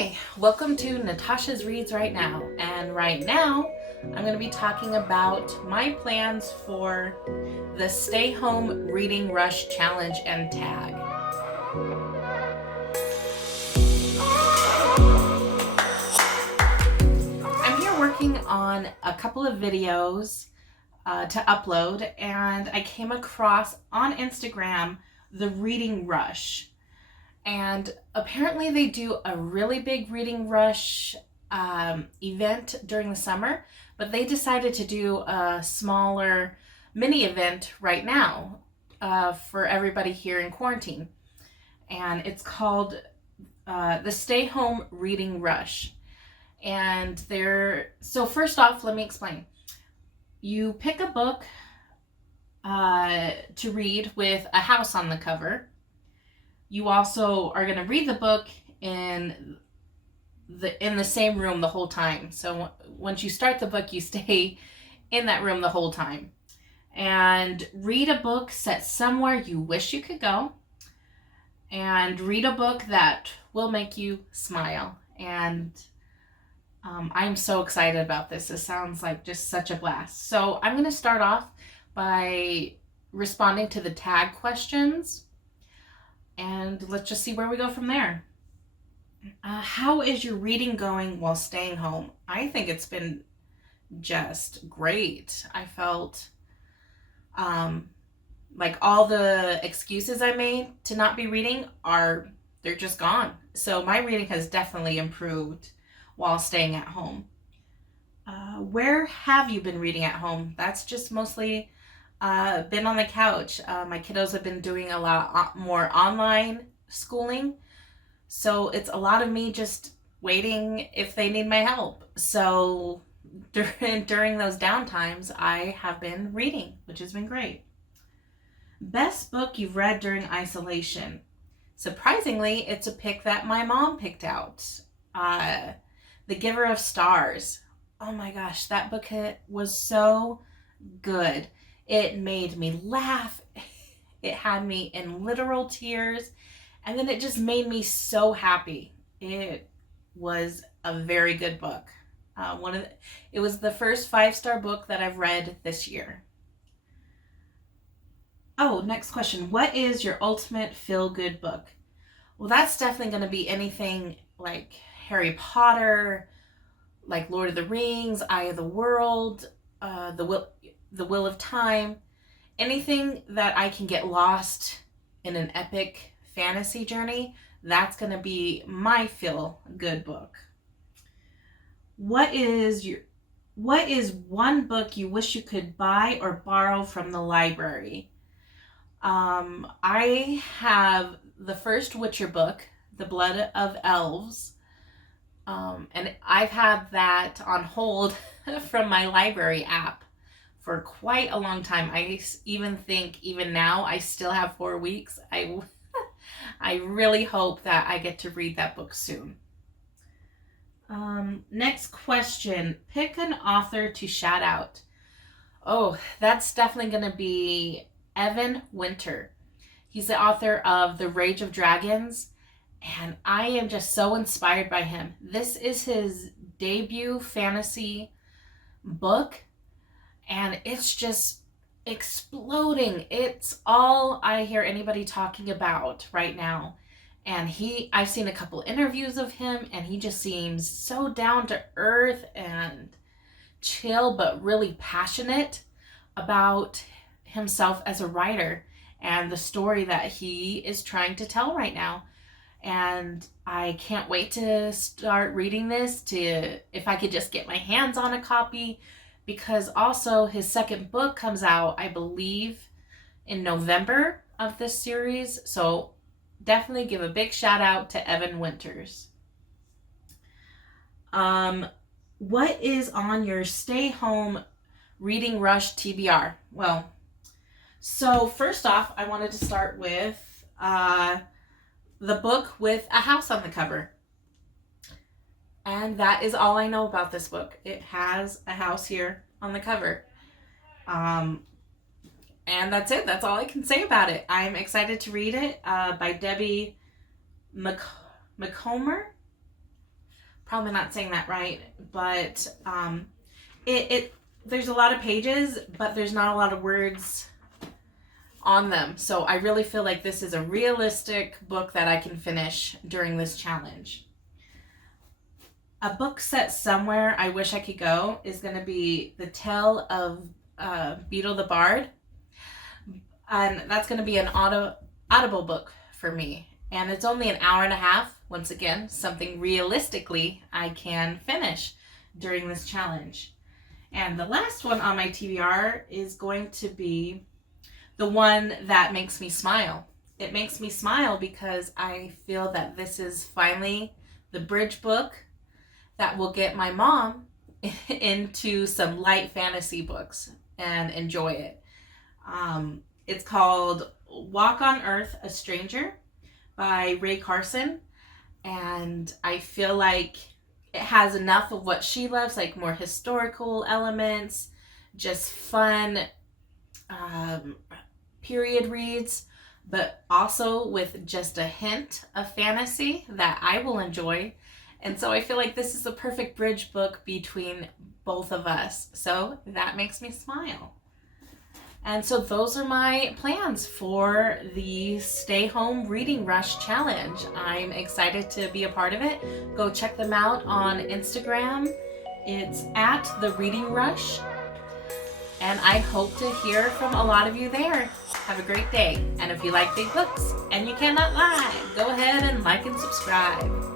Hi, welcome to Natasha's Reads Right Now. And right now, I'm going to be talking about my plans for the Stay Home Reading Rush Challenge and Tag. I'm here working on a couple of videos to upload, and I came across on Instagram the Reading Rush. And apparently they do a really big reading rush event during the summer, but they decided to do a smaller mini event right now for everybody here in quarantine. And it's called the Stay Home Reading Rush. And so first off, let me explain. You pick a book to read with a house on the cover. You also are going to read the book in the same room the whole time. So once you start the book, you stay in that room the whole time. And read a book set somewhere you wish you could go. And read a book that will make you smile. And I'm so excited about this. This sounds like just such a blast. So I'm going to start off by responding to the tag questions. And let's just see where we go from there. How is your reading going while staying home? I think it's been just great. I felt like all the excuses I made to not be reading they're just gone. So my reading has definitely improved while staying at home. Where have you been reading at home? That's just mostly been on the couch. My kiddos have been doing a lot more online schooling. So it's a lot of me just waiting if they need my help. So during those downtimes, I have been reading, which has been great. Best book you've read during isolation. Surprisingly, it's a pick that my mom picked out. The Giver of Stars. Oh my gosh, that book was so good. It made me laugh. It had me in literal tears. And then it just made me so happy. It was a very good book. It was the first 5-star book that I've read this year. Oh, next question. What is your ultimate feel-good book? Well, that's definitely going to be anything like Harry Potter, like Lord of the Rings, Eye of the World, The Wheel of Time, anything that I can get lost in an epic fantasy journey, that's going to be my feel-good book. What is one book you wish you could buy or borrow from the library? I have the first Witcher book, The Blood of Elves, and I've had that on hold from my library app for quite a long time. I even think even now I still have 4 weeks. I really hope that I get to read that book soon. Next question. Pick an author to shout out. Oh, that's definitely going to be Evan Winter. He's the author of The Rage of Dragons, and I am just so inspired by him. This is his debut fantasy book, and it's just exploding. It's all I hear anybody talking about right now. And I've seen a couple interviews of him, and he just seems so down to earth and chill, but really passionate about himself as a writer and the story that he is trying to tell right now. And I can't wait to start reading this, if I could just get my hands on a copy, because also his second book comes out, I believe, in November of this series. So definitely give a big shout out to Evan Winters. What is on your stay home reading rush TBR? Well, so first off, I wanted to start with the book with a house on the cover. And that is all I know about this book. It has a house here on the cover. And that's it. That's all I can say about it. I'm excited to read it by Debbie McComber. probably not saying that right, but there's a lot of pages, but there's not a lot of words on them. So I really feel like this is a realistic book that I can finish during this challenge. A book set somewhere I wish I could go is going to be The Tale of Beetle the Bard. And that's going to be an audible book for me. And it's only an hour and a half. Once again, something realistically I can finish during this challenge. And the last one on my TBR is going to be the one that makes me smile. It makes me smile because I feel that this is finally the bridge book that will get my mom into some light fantasy books and enjoy it. It's called Walk on Earth, a Stranger by Ray Carson. And I feel like it has enough of what she loves, like more historical elements, just fun period reads, but also with just a hint of fantasy that I will enjoy. And so I feel like this is a perfect bridge book between both of us. So that makes me smile. And so those are my plans for the Stay Home Reading Rush Challenge. I'm excited to be a part of it. Go check them out on Instagram. It's at The Reading Rush. And I hope to hear from a lot of you there. Have a great day. And if you like big books and you cannot lie, go ahead and like and subscribe.